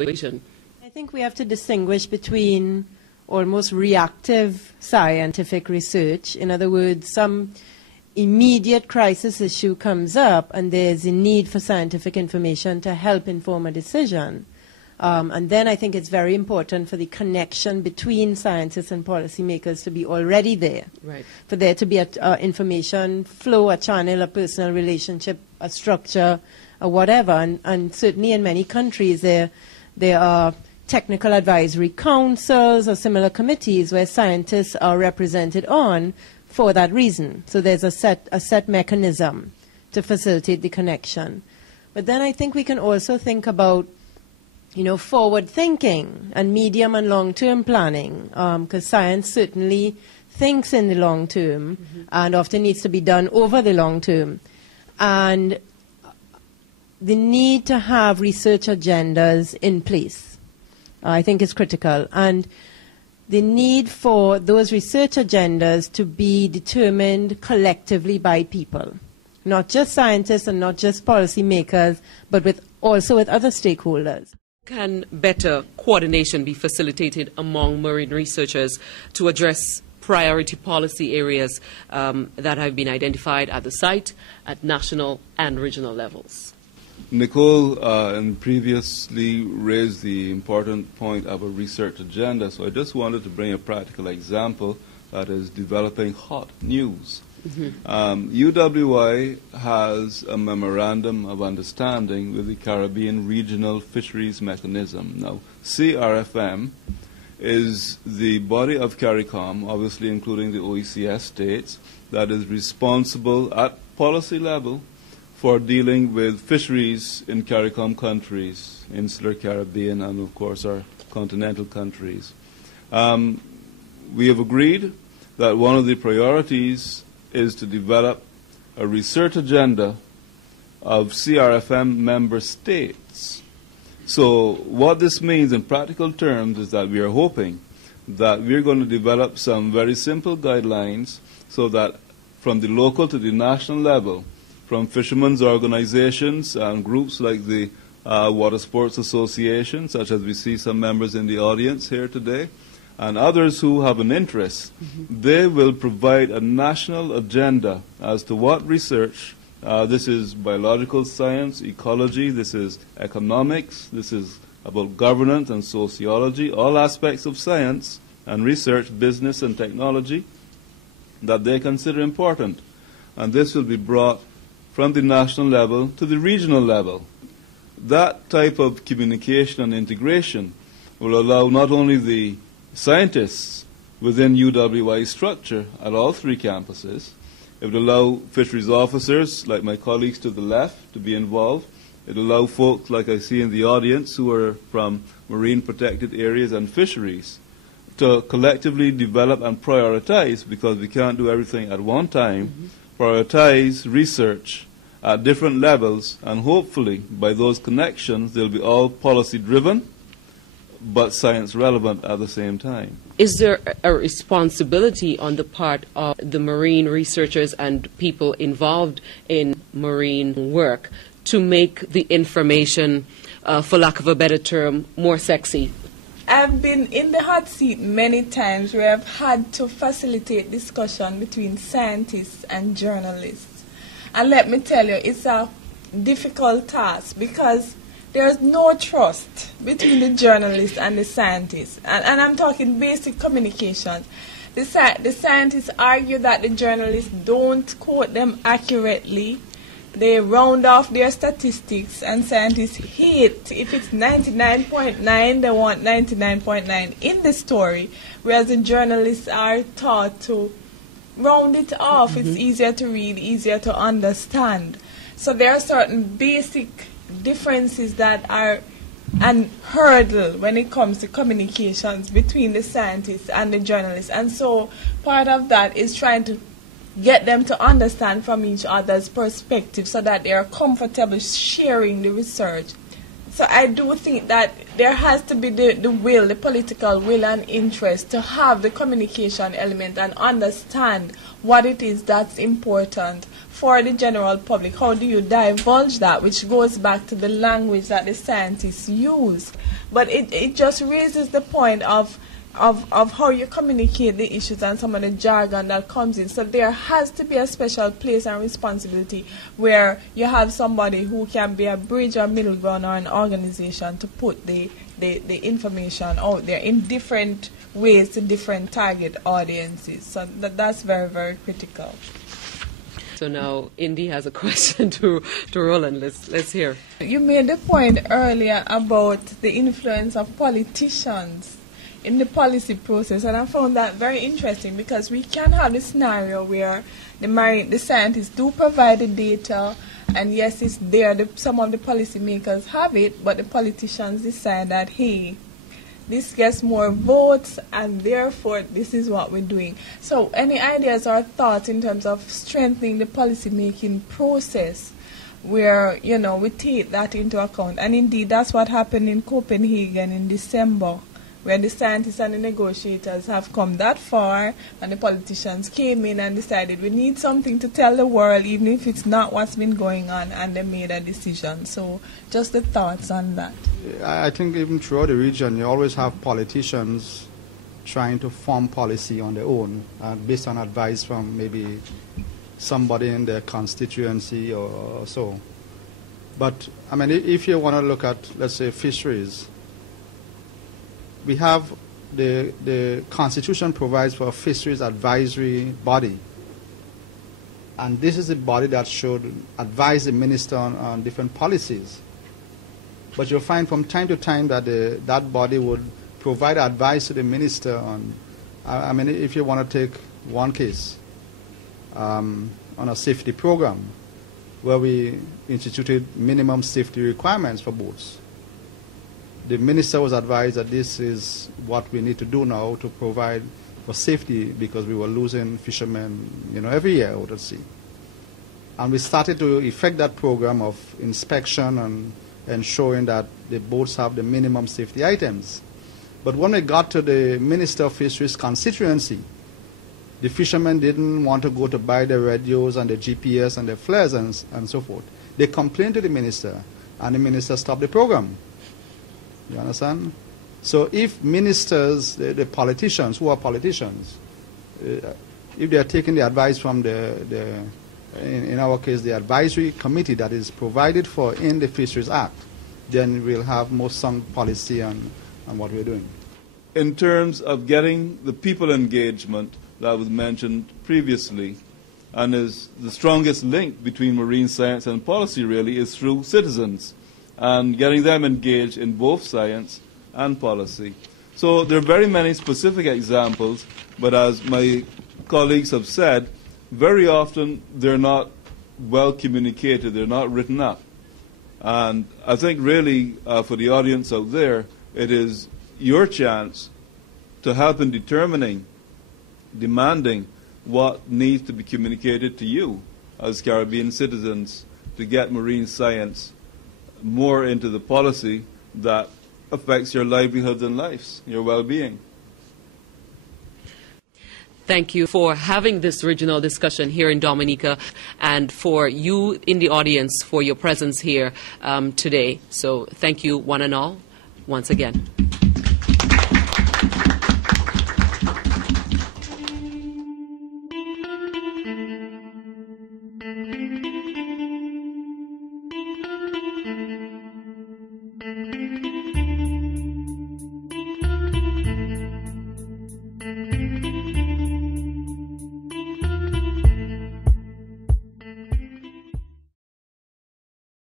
equation. I think we have to distinguish between almost reactive scientific research. In other words, some immediate crisis issue comes up and there's a need for scientific information to help inform a decision. And then I think it's very important for the connection between scientists and policymakers to be already there. Right. For there to be an information flow, a channel, a personal relationship, a structure, or whatever. And certainly in many countries there are technical advisory councils or similar committees where scientists are represented on for that reason. So there's a set mechanism to facilitate the connection. But then I think we can also think about, forward thinking and medium and long-term planning, because science certainly thinks in the long term and often needs to be done over the long term. And the need to have research agendas in place, I think, is critical. And the need for those research agendas to be determined collectively by people, not just scientists and not just policymakers, but also with other stakeholders. Can better coordination be facilitated among marine researchers to address priority policy areas that have been identified at the site, at national and regional levels? Nicole previously raised the important point of a research agenda, so I just wanted to bring a practical example that is developing hot news. UWI has a memorandum of understanding with the Caribbean Regional Fisheries Mechanism. Now, CRFM is the body of CARICOM, obviously including the OECS states, that is responsible at policy level for dealing with fisheries in CARICOM countries, insular Caribbean, and of course our continental countries. We have agreed that one of the priorities is to develop a research agenda of CRFM member states. So what this means in practical terms is that we are hoping that we're going to develop some very simple guidelines so that from the local to the national level, from fishermen's organizations and groups like the Water Sports Association, such as we see some members in the audience here today, and others who have an interest, they will provide a national agenda as to what research, this is biological science, ecology, this is economics, this is about governance and sociology, all aspects of science and research, business and technology that they consider important. And this will be brought from the national level to the regional level. That type of communication and integration will allow not only the scientists within UWI structure at all three campuses, it would allow fisheries officers like my colleagues to the left to be involved. It will allow folks like I see in the audience who are from marine protected areas and fisheries to collectively develop and prioritize, because we can't do everything at one time, prioritize research at different levels, and hopefully by those connections they'll be all policy driven but science relevant at the same time. Is there a responsibility on the part of the marine researchers and people involved in marine work to make the information, for lack of a better term, more sexy? I've been in the hot seat many times where I've had to facilitate discussion between scientists and journalists. And let me tell you, it's a difficult task because there's no trust between the journalists and the scientists. And I'm talking basic communication. The scientists argue that the journalists don't quote them accurately. They round off their statistics, and scientists hate if it's 99.9, they want 99.9 in the story, whereas the journalists are taught to round it off. It's easier to read, easier to understand. So there are certain basic differences that are an hurdle when it comes to communications between the scientists and the journalists. And so part of that is trying to get them to understand from each other's perspective so that they are comfortable sharing the research. So I do think that there has to be the will, the political will and interest to have the communication element and understand what it is that's important for the general public? How do you divulge that? Which goes back to the language that the scientists use. But it just raises the point of how you communicate the issues and some of the jargon that comes in. So there has to be a special place and responsibility where you have somebody who can be a bridge or middle ground or an organization to put the information out there in different ways to different target audiences. So that's very, very critical. So now Indi has a question to Roland. Let's hear. You made the point earlier about the influence of politicians in the policy process, and I found that very interesting because we can have a scenario where the scientists do provide the data, and yes, it's there, some of the policymakers have it, but the politicians decide that, hey, this gets more votes, and therefore this is what we're doing. So any ideas or thoughts in terms of strengthening the policy-making process where, you know, we take that into account? And indeed, that's what happened in Copenhagen in December, where the scientists and the negotiators have come that far, and the politicians came in and decided we need something to tell the world, even if it's not what's been going on, and they made a decision. So just the thoughts on that. I think even throughout the region, you always have politicians trying to form policy on their own, based on advice from maybe somebody in their constituency or so. But, I mean, if you want to look at, let's say, fisheries, we have the Constitution provides for a fisheries advisory body. And this is a body that should advise the minister on different policies. But you'll find from time to time that that body would provide advice to the minister on, I mean, if you want to take one case, on a safety program, where we instituted minimum safety requirements for boats. The minister was advised that this is what we need to do now to provide for safety, because we were losing fishermen, you know, every year out at sea. And we started to effect that program of inspection and ensuring that the boats have the minimum safety items. But when we got to the Minister of Fisheries constituency, the fishermen didn't want to go to buy the radios and the GPS and the flares and so forth. They complained to the minister, and the minister stopped the program. You understand? So if ministers, the politicians, who are politicians, if they are taking the advice from in our case, the advisory committee that is provided for in the Fisheries Act, then we'll have more sound policy on what we're doing. In terms of getting the people engagement that was mentioned previously, and is the strongest link between marine science and policy really is through citizens, and getting them engaged in both science and policy. So there are very many specific examples, but as my colleagues have said, very often they're not well communicated, they're not written up. And I think really for the audience out there, it is your chance to help in demanding what needs to be communicated to you as Caribbean citizens to get marine science more into the policy that affects your livelihoods and lives, your well-being. Thank you for having this regional discussion here in Dominica, and for you in the audience for your presence here today. So thank you one and all once again.